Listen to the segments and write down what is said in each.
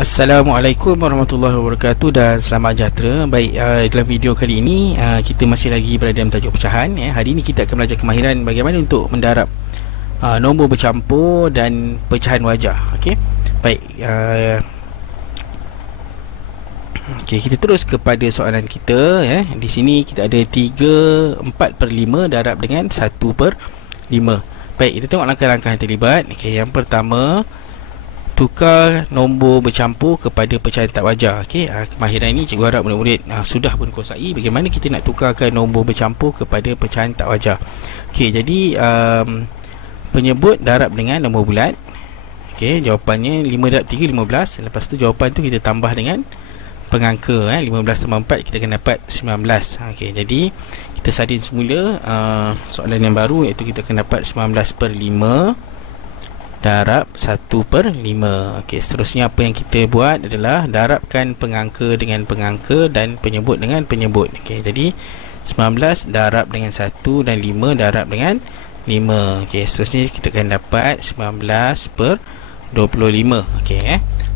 Assalamualaikum warahmatullahi wabarakatuh dan selamat sejahtera. Baik, dalam video kali ini kita masih lagi berada dalam tajuk pecahan. Hari ini kita akan belajar kemahiran bagaimana untuk mendarab nombor bercampur dan pecahan wajah. Okey. Baik, kita terus kepada soalan kita. Di sini kita ada 3/4/5 darab dengan 1/5. Baik, kita tengok langkah-langkah yang terlibat. Yang pertama, tukar nombor bercampur kepada pecahan tak wajar. Kemahiran ini cikgu harap murid-murid sudah pun kuasai bagaimana kita nak tukarkan nombor bercampur kepada pecahan tak wajar. Jadi penyebut darab dengan nombor bulat. Jawapannya 5 darab 3 15. Lepas tu jawapan tu kita tambah dengan pengangka. 15 tambah 4 kita akan dapat 19. Jadi kita salin semula soalan yang baru, iaitu kita akan dapat 19/5 darab 1/5. Seterusnya apa yang kita buat adalah darabkan pengangka dengan pengangka dan penyebut dengan penyebut. Jadi 19 darab dengan 1 dan 5 darab dengan 5. Seterusnya kita akan dapat 19/25.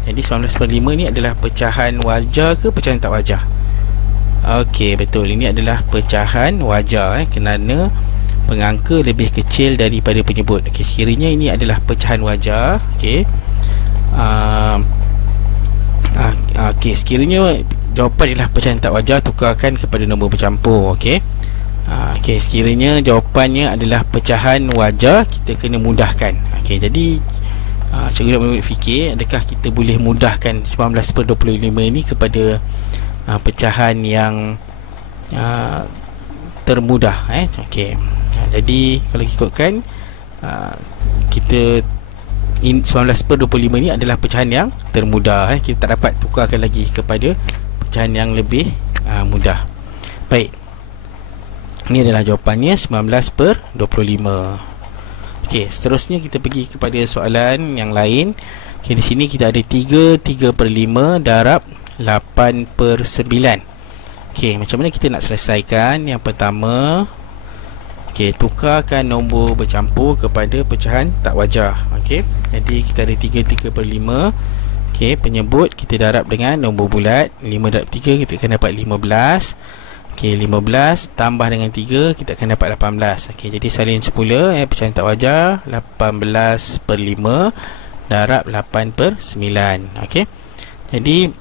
Jadi 19/5 ni adalah pecahan wajar ke pecahan tak wajar? Betul, ini adalah pecahan wajar kerana pengangka lebih kecil daripada penyebut. Sekiranya ini adalah pecahan wajar, sekiranya jawapan adalah pecahan tak wajar, tukarkan kepada nombor bercampur. Sekiranya jawapannya adalah pecahan wajar, kita kena mudahkan. Jadi cikgu nak murid fikir, adakah kita boleh mudahkan 19/25 ini kepada pecahan yang termudah. Jadi kalau ikutkan kita 19/25 ni adalah pecahan yang termudah. Kita tak dapat tukarkan lagi kepada pecahan yang lebih mudah. Baik, ini adalah jawapannya 19/25. Seterusnya kita pergi kepada soalan yang lain. Di sini kita ada 3/5 darab 8/9. Macam mana kita nak selesaikan? Yang pertama, tukarkan nombor bercampur kepada pecahan tak wajar. Jadi kita ada 3/5. Penyebut kita darab dengan nombor bulat. 5 darab 3 kita akan dapat 15. 15 tambah dengan 3 kita akan dapat 18. Jadi salin semula pecahan tak wajar. 18/5 darab 8/9. Jadi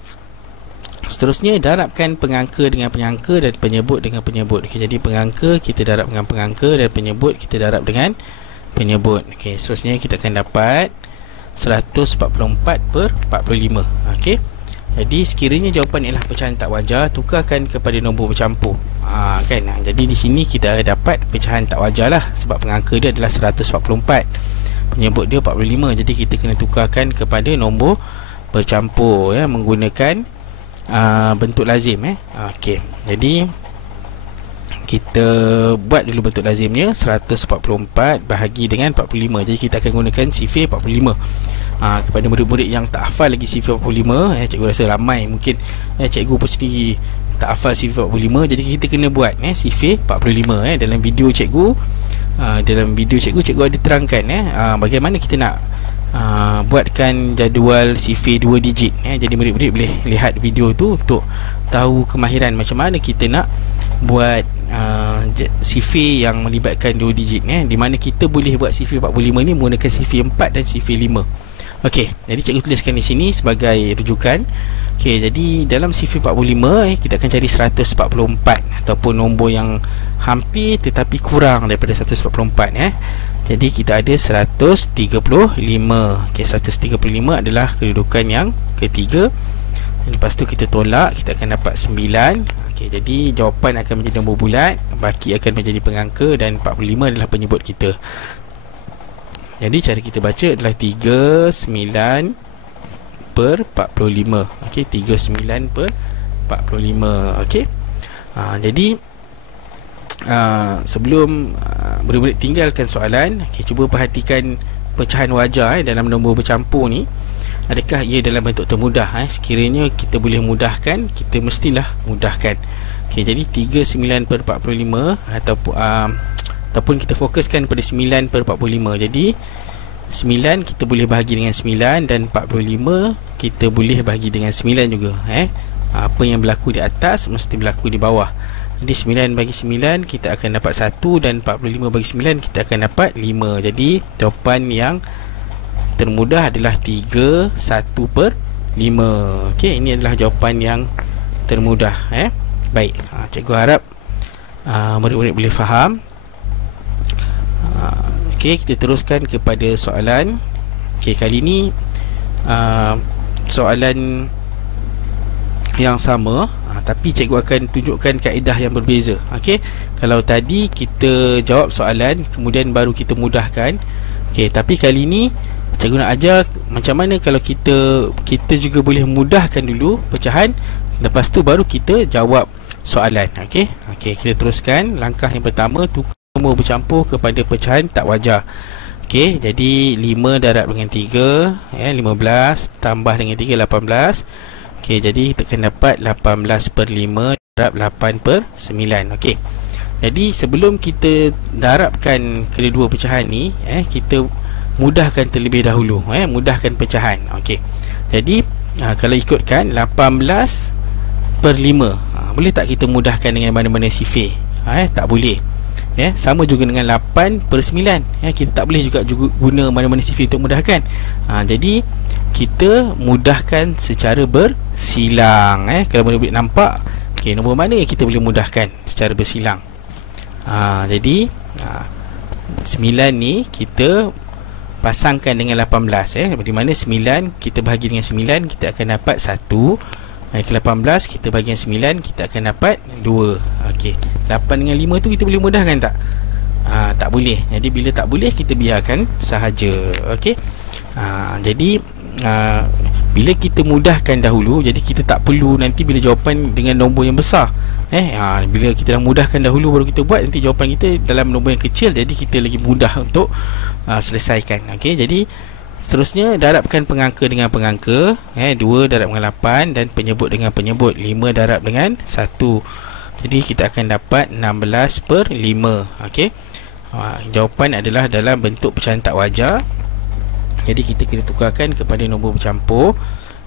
seterusnya darabkan pengangka dengan pengangka dan penyebut dengan penyebut. Jadi pengangka kita darab dengan pengangka dan penyebut kita darab dengan penyebut. Seterusnya kita akan dapat 144/45. Jadi sekiranya jawapan ialah pecahan tak wajar, tukarkan kepada nombor bercampur. Jadi di sini kita dapat pecahan tak wajar lah, sebab pengangka dia adalah 144, penyebut dia 45. Jadi kita kena tukarkan kepada nombor bercampur menggunakan bentuk lazim. Jadi kita buat dulu bentuk lazimnya. 144 bahagi dengan 45. Jadi kita akan gunakan sifir 45. Kepada murid-murid yang tak hafal lagi sifir 45, cikgu rasa ramai mungkin cikgu pun sendiri tak hafal sifir 45. Jadi kita kena buat sifir 45. Dalam video cikgu cikgu ada terangkan bagaimana kita nak buatkan jadual sifir 2 digit. Jadi murid-murid boleh lihat video tu untuk tahu kemahiran macam mana kita nak buat sifir yang melibatkan 2 digit. Di mana kita boleh buat sifir 45 ni menggunakan sifir 4 dan sifir 5. Jadi cikgu tuliskan di sini sebagai rujukan. Jadi dalam sifir 45 kita akan cari 144 ataupun nombor yang hampir tetapi kurang daripada 144. Jadi kita ada 135. 135 adalah kedudukan yang ketiga. Lepas tu kita tolak, kita akan dapat 9. Jadi jawapan akan menjadi nombor bulat, baki akan menjadi pengangka dan 45 adalah penyebut kita. Jadi cara kita baca adalah 39/45. 39/45. Jadi sebelum murid-murid tinggalkan soalan, cuba perhatikan pecahan wajar dalam nombor bercampur ni. Adakah ia dalam bentuk termudah? Sekiranya kita boleh mudahkan, kita mestilah mudahkan. Jadi 39/45 ataupun kita fokuskan pada 9/45. Jadi 9 kita boleh bahagi dengan 9, dan 45 kita boleh bahagi dengan 9 juga. Apa yang berlaku di atas mesti berlaku di bawah. Jadi 9 bagi 9 kita akan dapat 1, dan 45 bagi 9 kita akan dapat 5. Jadi jawapan yang termudah adalah 3 1 per 5. Okey, ini adalah jawapan yang termudah. Baik, cikgu harap murid-murid boleh faham. Okey, kita teruskan kepada soalan. Okey, kali ini soalan yang sama, tapi cikgu akan tunjukkan kaedah yang berbeza. Okey, kalau tadi kita jawab soalan kemudian baru kita mudahkan. Okey, tapi kali ini cikgu nak ajar macam mana kalau kita juga boleh mudahkan dulu pecahan, lepas tu baru kita jawab soalan. Okey, kita teruskan. Langkah yang pertama, tukar nombor bercampur kepada pecahan tak wajar. Okey, jadi 5 darab dengan 3, 15 tambah dengan 3, 18. Okey, jadi kita akan dapat 18 per 5 darab 8 per 9. Okey, jadi sebelum kita darabkan kedua pecahan ni, kita mudahkan terlebih dahulu, mudahkan pecahan. Okey, jadi kalau ikutkan 18 per 5, boleh tak kita mudahkan dengan mana-mana sifir? Tak boleh. Sama juga dengan 8 per 9, kita tak boleh juga guna mana-mana sifir untuk mudahkan. Jadi kita mudahkan secara bersilang. Kalau murid-murid nampak, nombor mana yang kita boleh mudahkan secara bersilang? Jadi 9 ni kita pasangkan dengan 18, di mana 9 kita bahagi dengan 9 kita akan dapat 1. Ke 18 kita bagi dengan 9 kita akan dapat 2. Okey, 8 dengan 5 tu kita boleh mudahkan tak? Tak boleh. Jadi bila tak boleh, kita biarkan sahaja. Okey, jadi bila kita mudahkan dahulu, jadi kita tak perlu nanti bila jawapan dengan nombor yang besar, bila kita dah mudahkan dahulu baru kita buat, nanti jawapan kita dalam nombor yang kecil, jadi kita lagi mudah untuk selesaikan. Okey, jadi seterusnya darabkan pengangka dengan pengangka. 2 darab dengan 8 dan penyebut dengan penyebut. 5 darab dengan 1. Jadi kita akan dapat 16 per 5. Okey, jawapan adalah dalam bentuk pecahan tak wajar. Jadi kita kena tukarkan kepada nombor bercampur.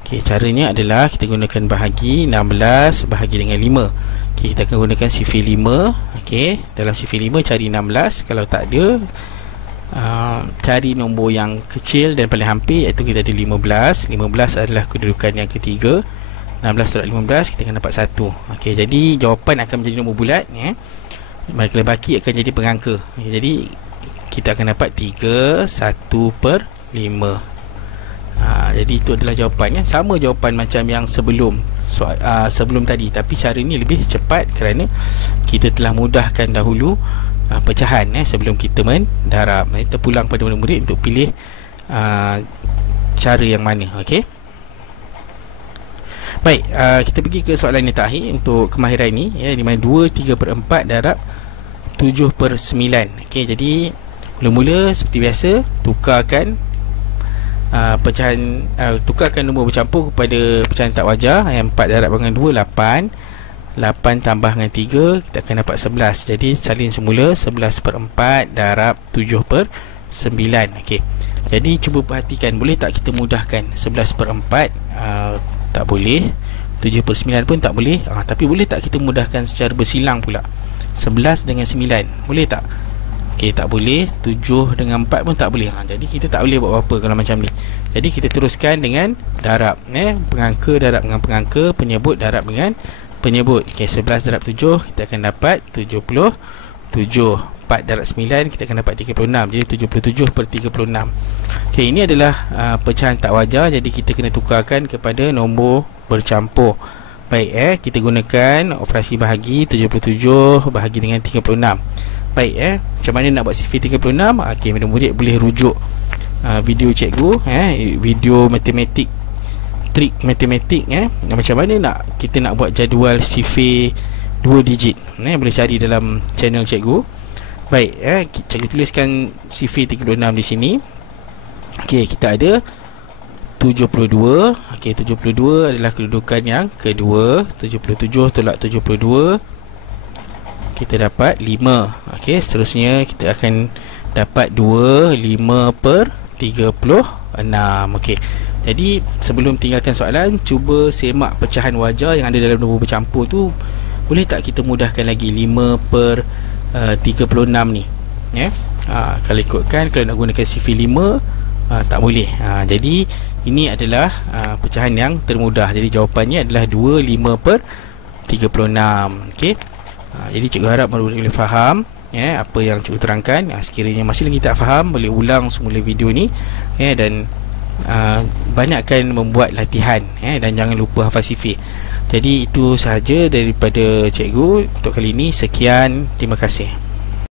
Okey, caranya adalah kita gunakan bahagi. 16 bahagi dengan 5. Okey, kita akan gunakan sifir 5. Okey, dalam sifir 5 cari 16. Kalau tak ada, cari nombor yang kecil dan paling hampir, iaitu kita ada 15. 15 adalah kedudukan yang ketiga. 16 darab 15 kita akan dapat 1. Okey, jadi jawapan akan menjadi nombor bulat, manakala baki akan jadi pengangka. Jadi kita akan dapat 3 1 per 5. Jadi itu adalah jawapannya. Sama jawapan macam yang sebelum tadi, tapi cara ini lebih cepat kerana kita telah mudahkan dahulu pecahan sebelum kita mendarab. Kita pulang pada murid-murid untuk pilih cara yang mana. Okey, baik, kita pergi ke soalan yang terakhir untuk kemahiran ini, di mana 2 3 per 4 darab 7 per 9. Okey, jadi mula-mula seperti biasa, tukarkan pecahan, tukarkan nombor bercampur kepada pecahan tak wajar. 4 darab dengan 2, 8. 8 tambah dengan 3 kita akan dapat 11. Jadi salin semula 11 per 4 darab 7 per 9. Okey, jadi cuba perhatikan, boleh tak kita mudahkan 11 per 4? Tak boleh. 7 per 9 pun tak boleh. Tapi boleh tak kita mudahkan secara bersilang pula? 11 dengan 9 boleh tak? Okey, tak boleh. 7 dengan 4 pun tak boleh. Jadi kita tak boleh buat apa-apa kalau macam ni. Jadi kita teruskan dengan darab, pengangka darab dengan pengangka, penyebut darab dengan penyebut. Okey, 11 darab 7 kita akan dapat 77. 4 darab 9 kita akan dapat 36. Jadi 77 per 36. Okey, ini adalah pecahan tak wajar. Jadi kita kena tukarkan kepada nombor bercampur. Baik, kita gunakan operasi bahagi. 77 bahagi dengan 36. Baik, macam mana nak buat sifir 36? Okey, murid-murid boleh rujuk video cikgu, video matematik, trik matematik, macam mana kita nak buat jadual sifir 2 digit. Boleh cari dalam channel cikgu. Baik, cikgu tuliskan sifir 36 di sini. Okey, kita ada 72. Okey, 72 adalah kedudukan yang kedua. 77 tolak 72 kita dapat 5. Okey, seterusnya kita akan dapat 2. 5 per 36. Okey. Jadi sebelum tinggalkan soalan, cuba semak pecahan wajah yang ada dalam nombor bercampur tu. Boleh tak kita mudahkan lagi 5/36 ni, ya? Kalau ikutkan, kalau nak gunakan sifir 5, tak boleh. Jadi ini adalah pecahan yang termudah. Jadi jawapannya adalah 25/36. Okey. Jadi cikgu harap boleh faham, ya, apa yang cikgu terangkan. Sekiranya masih lagi tak faham, boleh ulang semula video ni, ya, dan banyakkan membuat latihan, dan jangan lupa hafal sifir. Jadi itu sahaja daripada cikgu untuk kali ini. Sekian, terima kasih.